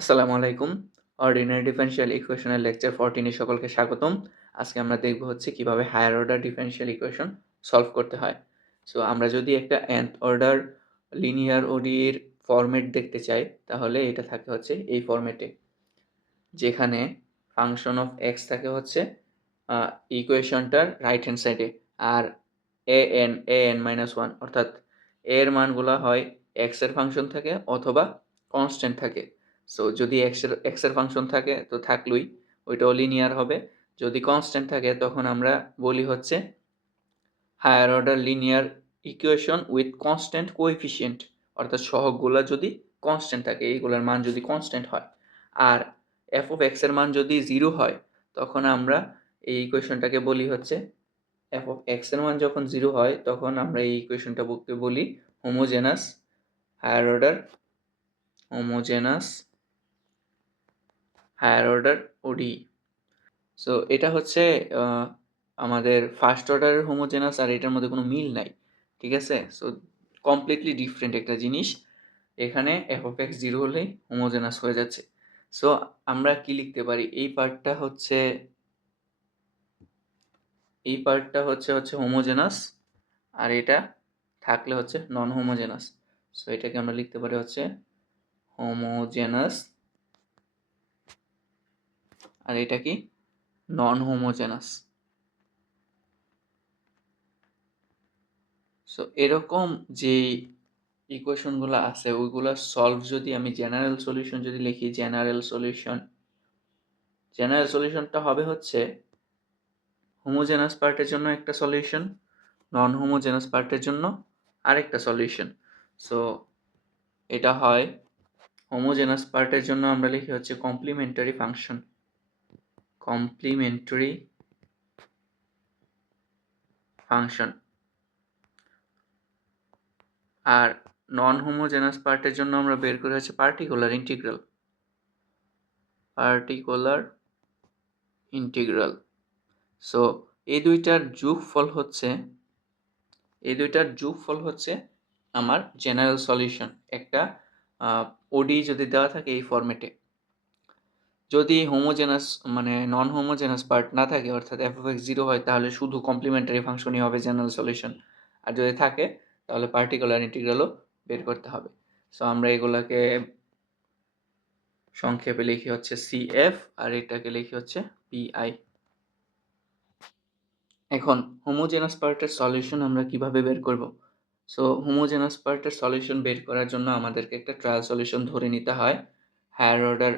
আসসালামু আলাইকুম। Ordinary differential ইকুয়েশনের লেকচার 14 এ সকলকে স্বাগতম। আজকে আমরা দেখব হচ্ছে কিভাবে higher order differential equation solve করতে হয়। সো আমরা যদি একটা nth অর্ডার লিনিয়ার ওডির ফরম্যাট দেখতে চাই তাহলে এটা থাকে হচ্ছে এই ফরম্যাটে। যেখানে ফাংশন অফ x থাকে হচ্ছে ইকুয়েশনটার রাইট হ্যান্ড সাইডে আর an-1 অর্থাৎ a এর মানগুলা হয় x এর ফাংশন থাকে অথবা কনস্ট্যান্ট থাকে। সো যদি x এর ফাংশন থাকে তো থাকলোই, ওইটাও লিনিয়ার হবে। যদি কনস্ট্যান্ট থাকে তখন আমরা বলি হচ্ছে higher order linear equation with constant coefficient, অর্থাৎ সহগগুলা যদি কনস্ট্যান্ট থাকে, এইগুলার মান যদি কনস্ট্যান্ট হয় আর এফ অফ এক্স এর মান যদি 0 হয় তখন আমরা এই ইকুয়েশনটাকে বলি হচ্ছে এফ অফ এক্স এর মান যখন 0 হয় তখন আমরা এই ইকুয়েশনটাকে বলি homogeneous higher order higher order ODE. So এটা হচ্ছে আমাদের ফার্স্ট অর্ডারের হোমোজেনাস, আর এটার মধ্যে কোনো মিল নাই, ঠিক আছে? সো কমপ্লিটলি ডিফারেন্ট একটা জিনিস। এখানে এফ অফ এক্স 0 হলেই হোমোজেনাস হয়ে যাচ্ছে। সো আমরা কি লিখতে পারি, এই পার্টটা হচ্ছে হোমোজেনাস আর এটা থাকলে হচ্ছে নন হোমোজেনাস। সো এটাকে আমরা লিখতে পারি হচ্ছে হোমোজেনাস আর এটা কি নন হোমোজেনাস। সো এরকম যে ইকুয়েশনগুলো আছে ওইগুলো সলভ যদি আমি জেনারেল সলিউশন যদি লিখি, জেনারেল সলিউশনটা হবে হচ্ছে হোমোজেনাস পার্টের জন্য একটা সলিউশন, নন হোমোজেনাস পার্টের জন্য আরেকটা সলিউশন। সো এটা হয় হোমোজেনাস পার্টের জন্য আমরা লিখি হচ্ছে কমপ্লিমেন্টারি ফাংশন, আর নন হোমোজেনাস পার্টের জন্য আমরা বের করে হচ্ছে পার্টিকুলার ইন্টিগ্রাল। সো এই দুইটার যোগফল হচ্ছে আমার জেনারেল সলিউশন। একটা ওডি যদি দেওয়া থাকে এই ফরম্যাটে, যদি হোমোজেনাস মানে নন হোমোজেনাস পার্ট না থাকে অর্থাৎ এফ অফ এক্স 0 হয় তাহলে শুধু কমপ্লিমেন্টারি ফাংশনই হবে জেনারেল সলিউশন, আর যদি থাকে তাহলে পার্টিকুলার ইন্টিগ্রালও বের করতে হবে। সো আমরা এগুলাকে সংক্ষেপে লিখি হচ্ছে সিএফ আর এটাকে লিখি হচ্ছে পিআই। এখন হোমোজেনাস পার্টের সলিউশন আমরা কিভাবে বের করব? সো হোমোজেনাস পার্টের সলিউশন বের করার জন্য আমাদেরকে একটা ট্রায়াল সলিউশন ধরে নিতে হয়। হায়ার অর্ডার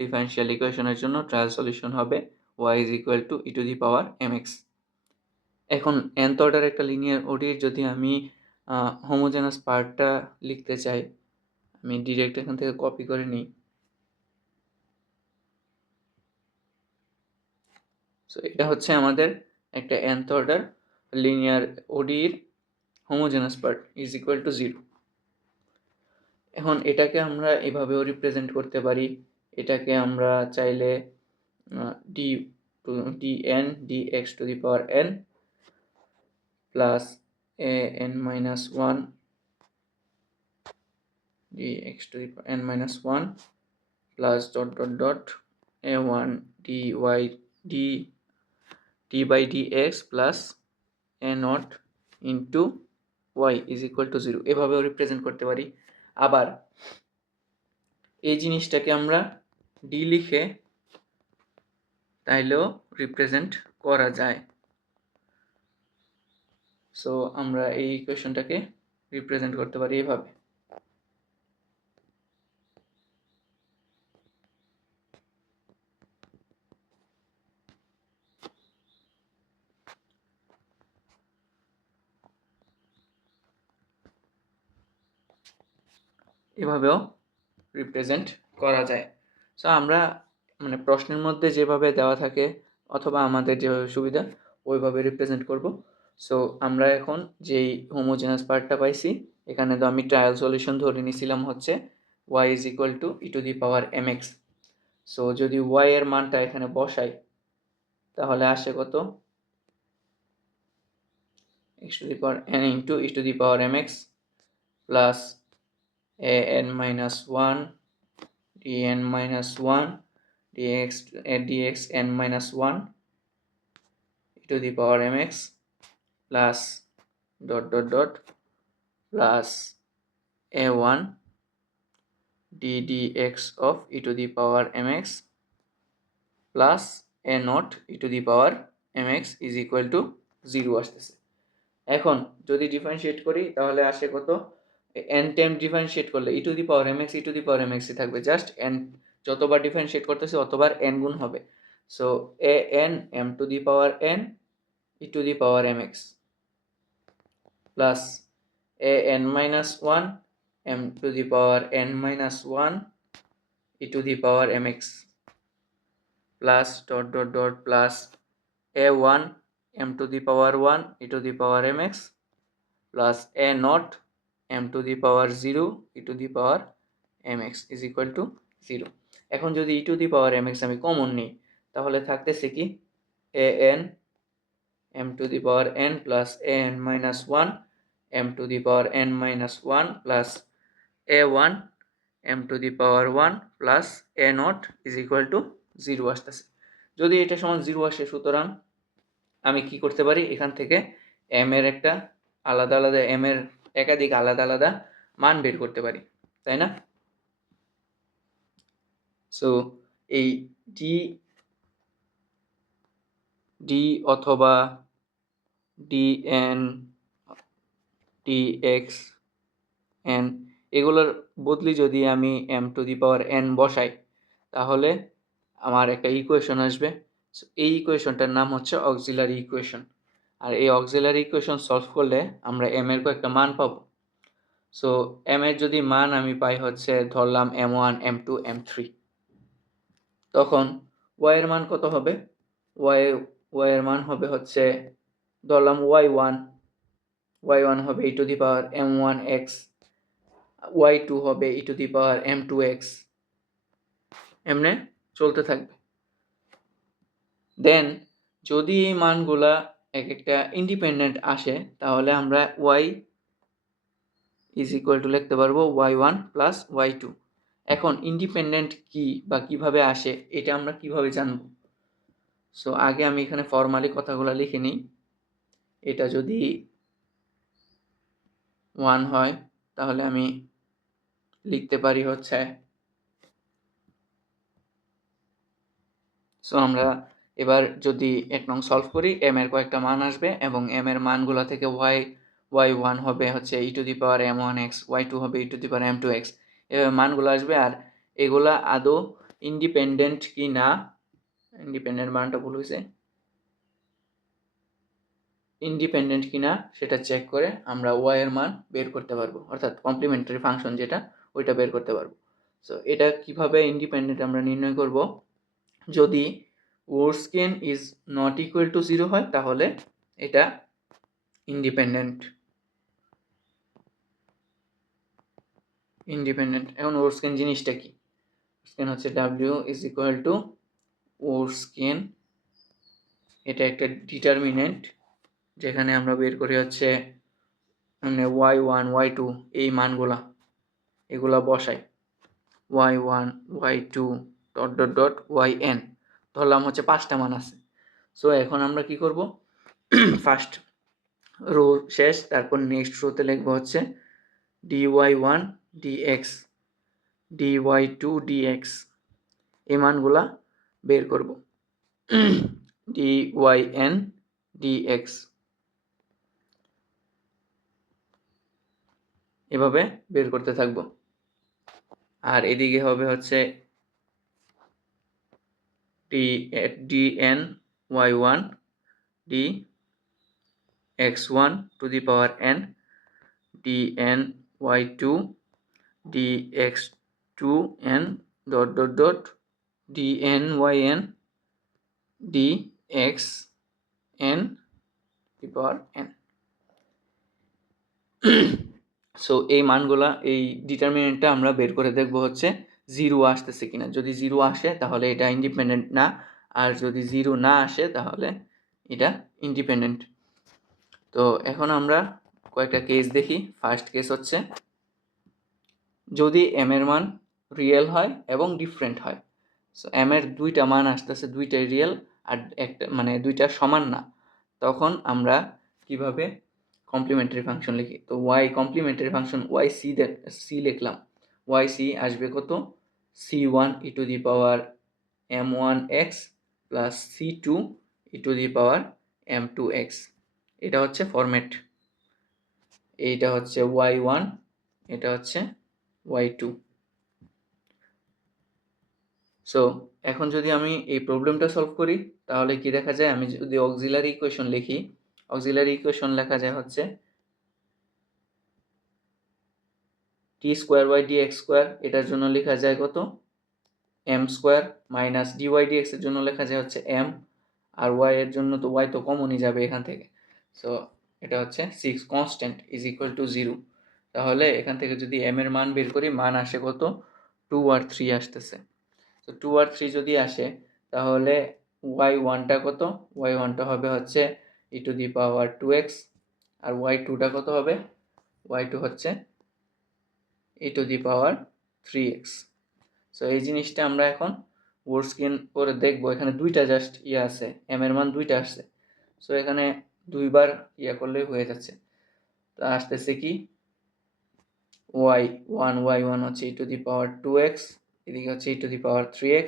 ডিফারেনশিয়াল ইকুয়েশনের জন্য ট্রায়াল সলিউশন হবে y is equal to e to the power mx। এখন nth অর্ডার একটা লিনিয়ার ওডির যদি আমি হোমোজেনাস পার্টটা লিখতে চাই, আমি ডিরেক্ট এখান থেকে কপি করে নিই। সো এটা হচ্ছে আমাদের একটা nth অর্ডার লিনিয়ার ওডির homogeneous part is equal to 0। এখন এটাকে আমরা এভাবেও রিপ্রেজেন্ট করতে পারি। এটাকে আমরা চাইলে dn dx two the power n plus an minus 1 dx to the power n minus 1 plus dot a1 dy d by dx plus a naught into y is equal to 0 এভাবেও represent করতে পারি। আবার এই জিনিসটাকে আমরা D লিখে তাইলেও represent করা যায়। সো আমরা এই ইকুয়েশনটাকে রিপ্রেজেন্ট করতে পারি এভাবে। এভাবেও রিপ্রেজেন্ট করা যায়। সো আমরা মানে প্রশ্নের মধ্যে যেভাবে দেওয়া থাকে অথবা আমাদের যেভাবে সুবিধা ওইভাবে রিপ্রেজেন্ট করব। সো আমরা এখন যেই হোমোজেনাস পার্টটা পাইছি, এখানে তো আমি ট্রায়াল সলিউশন ধরে নিয়েছিলাম হচ্ছে y is equal to e to the power mx। So যদি y এর মানটা এখানে বসাই তাহলে আসে কত, x to the power n into e to the power mx plus an minus 1 dn minus 1 dxn minus 1 e to the power mx plus dot dot dot plus a1 ddx of e to the power mx plus a naught e to the power mx is equal to 0 আসতেছে। এখন যদি differentiate করি তাহলে আসে কত, n time differentiate করলে e two the power mx e two the power mx থাকবে, just n যতবার ডিফারেন্সিয়েট করতেছি অতবার n গুণ হবে। So a n m two the power n e two the power mx plus a n minus 1 m two the power n minus 1 e two the power mx plus dot dot dot plus a1 m to the power 1 e to the power mx plus a naught m to the power 0 e to the power mx is equal to 0। এখন যদি e to the power mx আমি common নিই তাহলে থাকতেছে কি an m to the power n plus an minus 1 m to the power n minus 1 plus a1 m to the power 1 plus a naught is equal to 0 আসতেছে। যদি এটা সমান 0 আসে সুতরাং আমি কি করতে পারি, এখান থেকে m এর একটা আলাদা আলাদা m এর একাধিক আলাদা আলাদা মান বের করতে পারি, তাই না? সো এই d অথবা dn dx n এগুলোর বদলি যদি আমি m two the power n বসাই তাহলে আমার একটা ইকুয়েশন আসবে। এই ইকুয়েশনটার নাম হচ্ছে অক্সিলারি ইকুয়েশন। আর এই অক্সিলারি ইকুয়েশন সলভ করলে আমরা m এর কয়েকটা মান পাবো। সো m এর যদি মান আমি পাই হচ্ছে ধরলাম m1 m2 m3, তখন y এর মান কত হবে, y এর মান হবে হচ্ছে ধরলাম y1 হবে e two the power m1x, y2 হবে e two the power m2x, এমনে চলতে থাকবে। দেন যদি এই মানগুলা এক একটা ইন্ডিপেন্ডেন্ট আসে তাহলে আমরা y ইজ ইকুয়াল টু লিখতে পারবো y1 প্লাস y2। এখন ইন্ডিপেন্ডেন্ট কি বা কিভাবে আসে এটা আমরা কিভাবে জানবো? সো আগে আমি এখানে ফর্মালি কথাগুলো লিখে নিই। এটা যদি 1 হয় তাহলে আমি লিখতে পারি হচ্ছে, সো আমরা এবার যদি 1 নং সলভ করি m এর কয়েকটা মান আসবে এবং m এর মানগুলো থেকে y1 হবে হচ্ছে e two the power m1x, y2 হবে e two the power m2x, এভাবে মানগুলো আসবে। আর এগুলা আদৌ ইন্ডিপেন্ডেন্ট কি না, ইন্ডিপেন্ডেন্ট মানটা ভুল হয়েছে, ইন্ডিপেন্ডেন্ট কিনা সেটা চেক করে আমরা y এর মান বের করতে পারবো, অর্থাৎ কমপ্লিমেন্টারি ফাংশন যেটা ওইটা বের করতে পারবো। সো এটা কিভাবে ইন্ডিপেন্ডেন্ট আমরা নির্ণয় করব, যদি ওরস্কেন ইজ নট ইকুয়াল টু 0 হয় তাহলে এটা ইন্ডিপেন্ডেন্ট। এখন ওরস্কেন জিনিসটা কি, ওরস্কেন হচ্ছে w ইজ ইকুয়াল টু ওরস্কেন, এটা একটা ডিটারমিনেন্ট যেখানে আমরা বের করি হচ্ছে y1 y2 এই মানগুলা, এগুলা বসাই y1 y2 dot dot dot yn, ধরলাম হচ্ছে 5টা মান আছে। সো এখন আমরা কি করব, ফার্স্ট রো শেষ, তারপর নেক্সট রোতে লিখবো হচ্ছে dy1 dx dy2 dx, এই মানগুলা বের করব dyn dx, এভাবে বের করতে থাকবো। আর এদিকে হবে হচ্ছে dn y1 dx1 to the power n dn y2 dx2n dot dot dot dn yn dxn to the power n। So এই মানগুলা, এই ডিটারমিনেন্টটা আমরা বের করে দেখব হচ্ছে 0 আসতেছে কিনা। যদি 0 আসে তাহলে এটা ইন্ডিপেন্ডেন্ট না, আর যদি 0 না আসে তাহলে এটা ইন্ডিপেন্ডেন্ট। তো এখন আমরা কয়েকটা কেস দেখি। ফার্স্ট কেস হচ্ছে যদি m এর মান রিয়েল হয় এবং ডিফারেন্ট হয়। সো এম এর দুইটা মান আসতেছে, দুইটাই রিয়েল আর একটা মানে দুইটা সমান না, তখন আমরা কিভাবে কমপ্লিমেন্টারি ফাংশন লিখি? তো Y complementary function Y C লিখলাম। ওয়াই সি আসবে কত? C one E to the power M one X plus C two E to the power M two X. এটা হচ্ছে ফরম্যাট। এইটা হচ্ছে ওয়াই ওয়ান, এটা হচ্ছে ওয়াই টু। সো এখন যদি আমি এই প্রবলেমটা সলভ করি তাহলে কি দেখা যায়? আমি যদি অক্সিলারি ইকুয়েশন লিখি, অক্সিলারি ইকুয়েশন লেখা যায় হচ্ছে d square by d x square, এটার জন্য লেখা যায় কত? M square, minus d y d x এর জন্য লেখা যায় হচ্ছে এম, আর ওয়াই এর জন্য তো ওয়াই তো কমনই যাবে এখান থেকে। সো এটা হচ্ছে 6 কনস্ট্যান্ট ইজ ইকুয়াল টু 0। তাহলে এখান থেকে যদি এম এর মান বের করি, মান আসে কত? 2 আর 3 আসতেছে। তো 2 আর 3 যদি আসে তাহলে ওয়াই ওয়ানটা কত? ওয়াই ওয়ানটা হবে হচ্ছে ই to the power 2x, R Y টুটা কত হবে? ওয়াই টু হচ্ছে ই to the power 3x। So এই জিনিসটা আমরা এখন ওয়ার্ড স্ক্রিন করে দেখবো। এখানে দুইটা জাস্ট আছে, এম এর মান দুইটা আসছে। সো এখানে দুইবার করলেই হয়ে যাচ্ছে। তো আসতেছে কি? ওয়াই ওয়ান হচ্ছে ই টু দি পাওয়ার 2x, এদিকে হচ্ছে ই টু দি পাওয়ার 3x।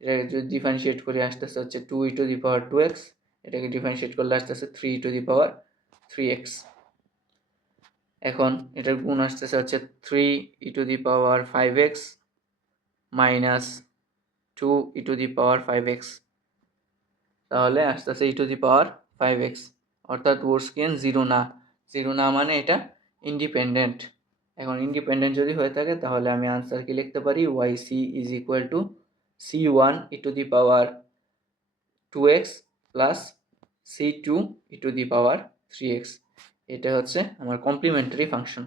এটাকে যদি ডিফারেন্সিয়েট করি আসতেছে হচ্ছে 2 e to the power 2x, এটাকে ডিফারেন্সিয়েট করলে আসতেছে 3 e to the power 3x। এখন এটার গুণ আসতেছে হচ্ছে 3 e to the power 5x minus 2 e to the power 5x। তাহলে আসতেছে ই টু দি পাওয়ার 5x, অর্থাৎ ওয়ার্ডসকেন 0 না। 0 না মানে এটা ইন্ডিপেন্ডেন্ট। এখন ইন্ডিপেন্ডেন্ট যদি হয়ে থাকে তাহলে আমি আনসার কি লিখতে পারি? Y C is equal to C one E to the power 2x plus C two E to the power 3x। এটা হচ্ছে আমার কমপ্লিমেন্টারি ফাংশন।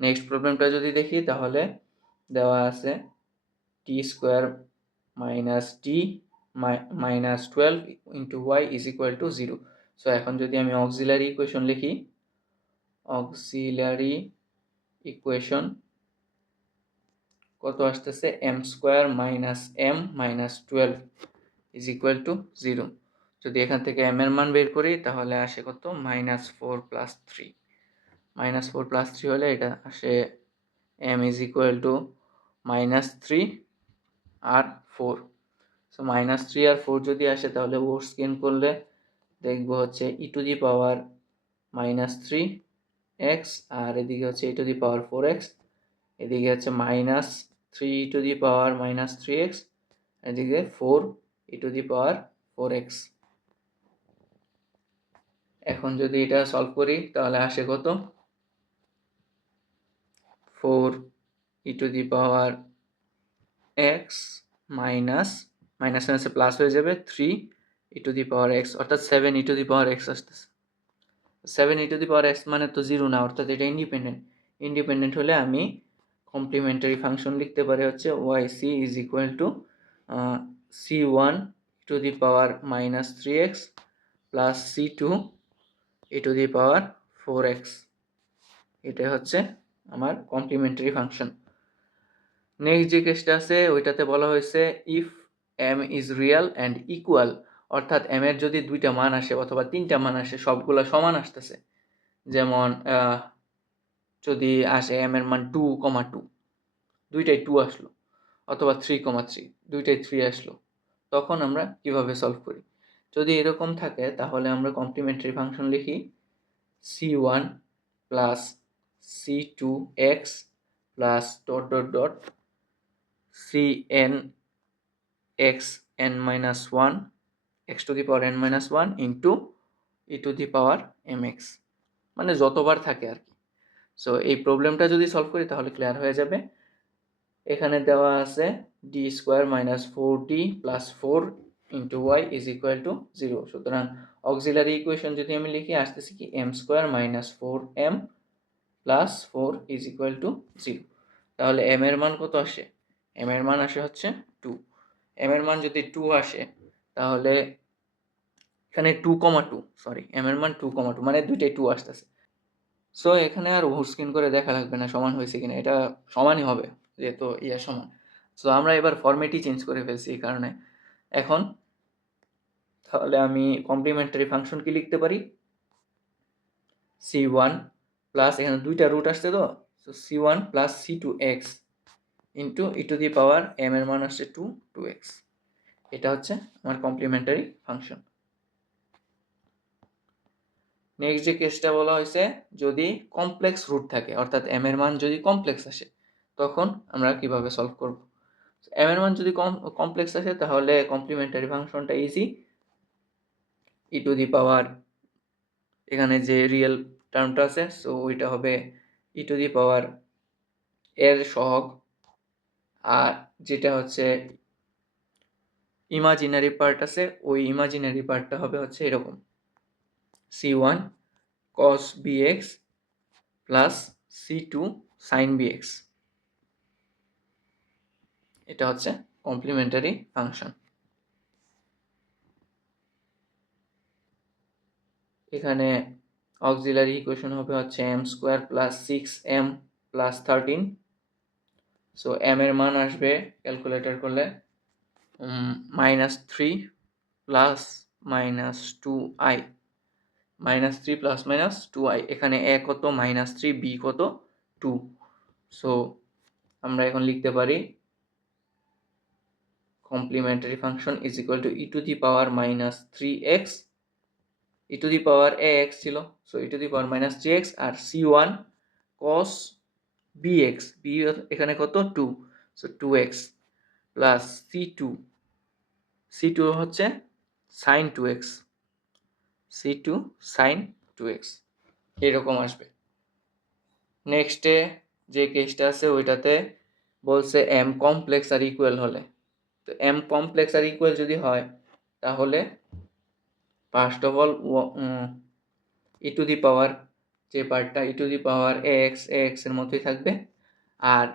নেক্সট প্রবলেমটা যদি দেখি তাহলে দেওয়া আছে d square minus d minus 12 into Y is equal to 0। So এখন যদি আমি অক্সিলারি ইকুয়েশন লিখি, অক্সিলারি ইকুয়েশন কত আসতেছে? M square minus m minus 12 is equal to 0। যদি এখান থেকে এম এর মান বের করি তাহলে আসে কত? -4 + 3। -4 + 3 হলে এটা আসে এম ইজ ইকুয়াল টু -3 আর 4। সো -3 আর 4 যদি আসে তাহলে ওয়ার্ড স্কেন করলে দেখবো হচ্ছে ই টু দি পাওয়ার -3x, আর এদিকে হচ্ছে ই টু দি পাওয়ার 4x, এদিকে হচ্ছে -3 e to the power -3x, এদিকে 4 e to the power 4x। এখন যদি এটা সলভ করি তাহলে আসে কত? 4 e to the power x minus মাইনাসে প্লাস হয়ে যাবে 3 e to the power x, অর্থাৎ 7 ই টু দি পাওয়ার x আসতেছে। 7 ই টু দি পাওয়ার x মানে তো 0 না, অর্থাৎ এটা ইন্ডিপেন্ডেন্ট। ইন্ডিপেন্ডেন্ট হলে আমি কমপ্লিমেন্টারি ফাংশন লিখতে পারি হচ্ছে Y C is equal to C one to the power -3x plus C two E to the power 4x। এটা হচ্ছে আমার কমপ্লিমেন্টারি ফাংশন। নেক্সট যে কেসটা আছে ওইটাতে বলা হয়েছে if M is real and equal, অর্থাৎ এম এর যদি দুইটা মান আসে অথবা তিনটা মান আসে, সবগুলো সমান আসতেছে। যেমন যদি আসে এম এর মান 2,2, দুইটাই 2 আসলো, অথবা 3,3, দুইটাই 3 আসলো, তখন আমরা কিভাবে সলভ করি? যদি এরকম থাকে তাহলে আমরা কমপ্লিমেন্টারি ফাংশন লিখি C one plus C two X plus dot dot dot C N X N minus one X to the power N minus one into E to the power M X, মানে যতবার থাকে আর কি। So এই প্রবলেমটা যদি solve করি তাহলে clear হয়ে যাবে। এখানে দেওয়া আছে D square minus 4d plus 4 into Y is equal to 0। সুতরাং অক্সিলারি ইকুয়েশন যদি আমি লিখি আসতেছে কি M square minus 4m plus 4 is equal to 0। তাহলে এম এর মান কত আসে? এম এর মান আসে হচ্ছে 2। এম এর মান যদি 2 আসে তাহলে এখানে 2,2, সরি এম এর মান 2,2, মানে দুইটাই 2 আসতেছে। সো এখানে আর স্ক্রিন করে দেখা লাগবে না সমান হয়েছে কিনা, এটা সমানই হবে যেহেতু সমান। সো আমরা এবার ফরম্যাটই চেঞ্জ করে ফেলছি এই কারণে। এখন তাহলে আমি কমপ্লিমেন্টারি ফাংশন কি লিখতে পারি, c1 প্লাস, এখানে দুইটা রুট আসছে তো, so c1 plus c2x into E to the power m এর মান আসছে 2x। এটা হচ্ছে আমার কমপ্লিমেন্টারি ফাংশন। নেক্সট যে কেসটা বলা হয়েছে, যদি কমপ্লেক্স রুট থাকে, অর্থাৎ m এর মান যদি কমপ্লেক্স আসে, তখন আমরা কিভাবে সলভ করব। m এর মান যদি কমপ্লেক্স আসে তাহলে কমপ্লিমেন্টারি ফাংশনটা ইজি। ই টু দি পাওয়ার, এখানে যে রিয়েল টার্মটা আছে সো ওইটা হবে ই টু দি পাওয়ার এর সহগ, আর যেটা হচ্ছে ইমাজিনারি পার্ট আছে ওই ইমাজিনারি পার্টটা হবে হচ্ছে এরকম c1 cos bx plus c2 sin bx। এটা হচ্ছে কমপ্লিমেন্টারি ফাংশন। এখানে অক্সিলারি ইকুয়েশন হবে হচ্ছে m square plus 6m plus 13। So m এর মান আসবে ক্যালকুলেটর করলে -3 প্লাস -2i, -3 প্লাস -2i। এখানে a কত, -3, b কত, 2। সো আমরা এখন লিখতে পারি complementary function is equal to E to the power -3x, E to the power ax ছিল, so E to the power -3x, আর c1 cos bx, b এখানে কত 2, সো 2x প্লাস c2 হচ্ছে sin 2x, c2 sin 2x এরকম আসবে। নেক্সটে যে কেসটা আছে ওইটাতে বলছে m কমপ্লেক্স আর ইকুয়াল হলে, তো m কমপ্লেক্স আর ইকুয়াল যদি হয় তাহলে first of all e to the power যে পার্টটা ই টু দি পাওয়ার ax এর মতোই থাকবে, আর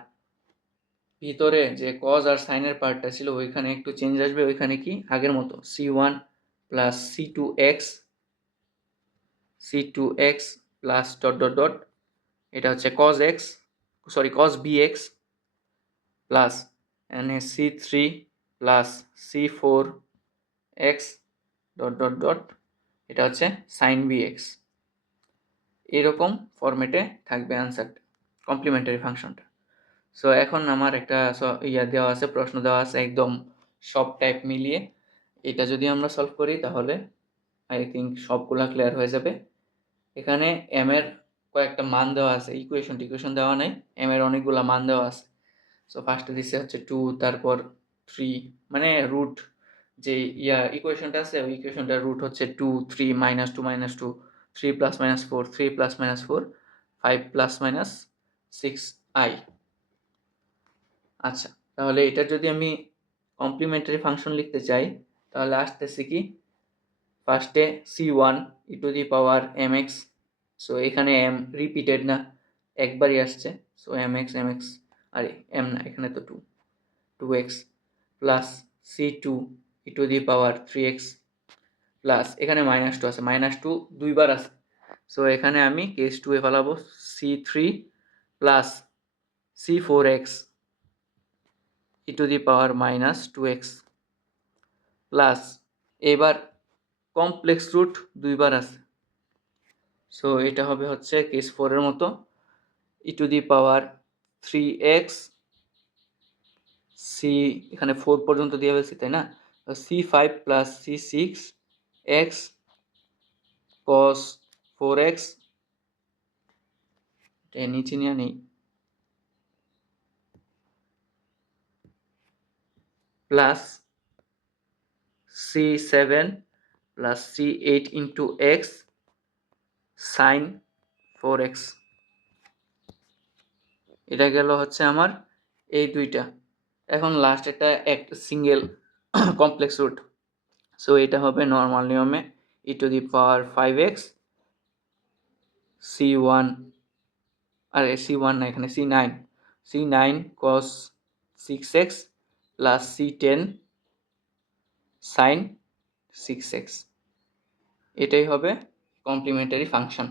ভিতরে যে কজ আর সাইনের পার্টটা ছিল ওইখানে একটু চেঞ্জ আসবে, ওইখানে কি আগের মতো c1 plus c2x plus dot dot dot, এটা হচ্ছে cos bx প্লাস এখানে c3 plus c4x dot dot dot, এটা হচ্ছে sin bx। এরকম ফরম্যাটে থাকবে আনসারটা, কমপ্লিমেন্টারি ফাংশনটা। সো এখন আমার একটা দেওয়া আছে, প্রশ্ন দেওয়া আছে একদম সব টাইপ মিলিয়ে। এটা যদি আমরা সলভ করি তাহলে আই থিঙ্ক সবগুলা ক্লিয়ার হয়ে যাবে। এখানে m এর কয়েকটা মান দেওয়া আছে, ইকুয়েশন দেওয়া নাই, m এর অনেকগুলা মান দেওয়া আছে। সো ফার্স্টে দিচ্ছে হচ্ছে 2, তারপর 3, মানে রুট যে ইকুয়েশনটা আছে ওই ইকুয়েশনটার রুট হচ্ছে 2, 3, -2, 3 plus minus 4, 3 plus minus 4, 5 plus minus 6i। আচ্ছা, তাহলে এটা যদি আমি কমপ্লিমেন্টারি ফাংশন লিখতে চাই তাহলে আসতেছে কি, ফার্স্টে c1 E to the power mx, so এখানে m রিপিটেড না, একবারই আসছে, সো mx আরে m না, এখানে তো 2x plus c2 e to the power 3x plus এখানে -2 আছে, -2 দুইবার আছে, সো এখানে আমি কেস 2 এ ফেলাবো c3 plus c4x e to the power -2x plus, এবার কমপ্লেক্স রুট দুইবার আছে, সো এটা হবে হচ্ছে কেস 4 এর মতো ই to the power 3x, C এখানে 4 পর্যন্ত দিয়ে ফেলছি তাই না, c5 plus c6x cos 4x, এটা নিচে নিয়ে নেই, plus c7 plus c8 into x sin 4x। এটা গেল হচ্ছে আমার এই দুইটা। এখন লাস্ট এটা একটা সিঙ্গেল কমপ্লেক্স রুট, সো এটা হবে নর্মাল নিয়মে ই to the power 5x c1, আরে c1 না, এখানে c9 cos 6x plus c10 sin 6x। এটাই হবে কমপ্লিমেন্টারি ফাংশন।